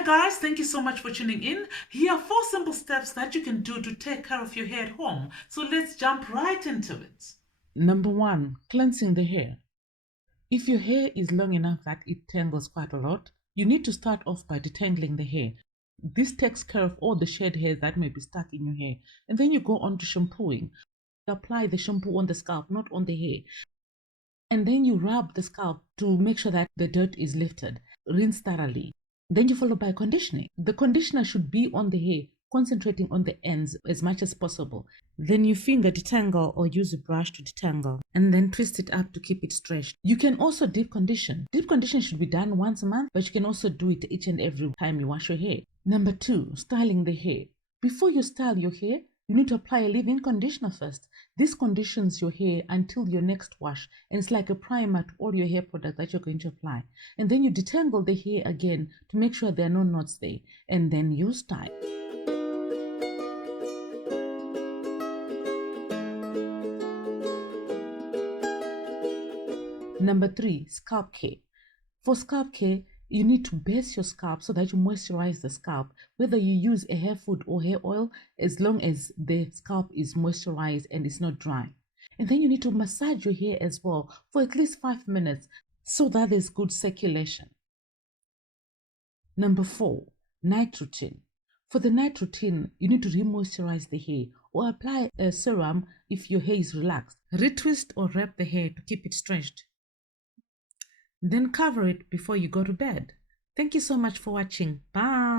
Hi guys, thank you so much for tuning in. Here are 4 simple steps that you can do to take care of your hair at home. So let's jump right into it. Number 1, cleansing the hair. If your hair is long enough that it tangles quite a lot, you need to start off by detangling the hair. This takes care of all the shed hairs that may be stuck in your hair. And then you go on to shampooing. Apply the shampoo on the scalp, not on the hair. And then you rub the scalp to make sure that the dirt is lifted. Rinse thoroughly. Then you follow by conditioning. The conditioner should be on the hair, concentrating on the ends as much as possible. Then you finger detangle or use a brush to detangle and then twist it up to keep it stretched. You can also deep condition. Deep condition should be done once a month, but you can also do it each and every time you wash your hair. Number 2, styling the hair. Before you style your hair, you need to apply a leave-in conditioner first. This conditions your hair until your next wash, and it's like a primer to all your hair products that you're going to apply. And then you detangle the hair again to make sure there are no knots there, and then you style. Number 3, scalp care. For scalp care, you need to base your scalp so that you moisturize the scalp, whether you use a hair food or hair oil, as long as the scalp is moisturized and it's not dry. And then you need to massage your hair as well for at least 5 minutes so that there's good circulation. Number 4, night routine. For the night routine, you need to re-moisturize the hair or apply a serum if your hair is relaxed. Retwist or wrap the hair to keep it stretched. Then cover it before you go to bed. Thank you so much for watching. Bye.